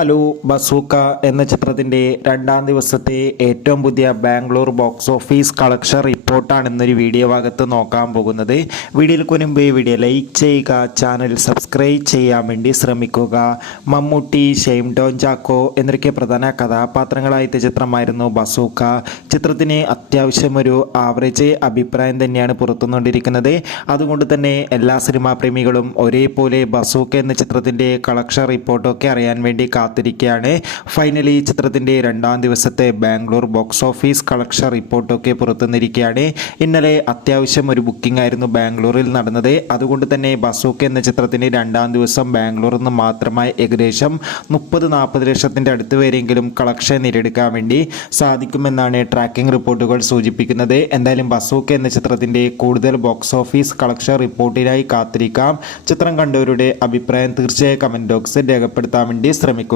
Hello bazooka എന്ന ചിത്രത്തിൻ്റെ രണ്ടാം ദിവസത്തെ ഏറ്റവും പുതിയ ബാംഗ്ലൂർ ബോക്സ് ഓഫീസ് കളക്ഷൻ റിപ്പോർട്ടാണ് ഇന്നൊരു വീഡിയോ ഭാഗത്ത് നോക്കാൻ പോകുന്നത്. വീഡിയോയിൽ മുൻപ് വീഡിയോ ലൈക്ക് ചെയ്യുക, ചാനൽ സബ്സ്ക്രൈബ് ചെയ്യാൻ വേണ്ടി ശ്രമിക്കുക. മമ്മൂട്ടി, ഷെയ്ൻ ടോം ചാക്കോ എന്നൊക്കെ പ്രധാന കഥാപാത്രങ്ങളായ ചിത്രമായിരുന്നു ബസൂക്ക. ചിത്രത്തിന് അത്യാവശ്യം ഒരു ആവറേജ് അഭിപ്രായം തന്നെയാണ് പുറത്തുകൊണ്ടിരിക്കുന്നത്. അതുകൊണ്ട് തന്നെ എല്ലാ സിനിമാ പ്രേമികളും ഒരേപോലെ ബസൂക്ക എന്ന ചിത്രത്തിൻ്റെ കളക്ഷൻ റിപ്പോർട്ടൊക്കെ അറിയാൻ വേണ്ടി കാത്തിരിക്കുകയാണ്. ഫൈനലി ചിത്രത്തിൻ്റെ രണ്ടാം ദിവസത്തെ ബാംഗ്ലൂർ ബോക്സ് ഓഫീസ് കളക്ഷൻ റിപ്പോർട്ടൊക്കെ പുറത്തുനിന്നിരിക്കുകയാണ്. ഇന്നലെ അത്യാവശ്യം ഒരു ബുക്കിംഗ് ആയിരുന്നു ബാംഗ്ലൂരിൽ നടന്നത്. അതുകൊണ്ട് തന്നെ ബസൂക്ക എന്ന ചിത്രത്തിന് രണ്ടാം ദിവസം ബാംഗ്ലൂരിൽ നിന്ന് മാത്രമായി ഏകദേശം 30-40 ലക്ഷത്തിൻ്റെ അടുത്ത് വരെയെങ്കിലും കളക്ഷൻ നേടിയെടുക്കാൻ വേണ്ടി സാധിക്കുമെന്നാണ് ട്രാക്കിംഗ് റിപ്പോർട്ടുകൾ സൂചിപ്പിക്കുന്നത്. എന്തായാലും ബസൂക്ക എന്ന ചിത്രത്തിൻ്റെ കൂടുതൽ ബോക്സ് ഓഫീസ് കളക്ഷൻ റിപ്പോർട്ടിനായി കാത്തിരിക്കാം. ചിത്രം കണ്ടവരുടെ അഭിപ്രായം തീർച്ചയായും കമൻറ്റ് ബോക്സിൽ രേഖപ്പെടുത്താൻ വേണ്ടി ശ്രമിക്കും.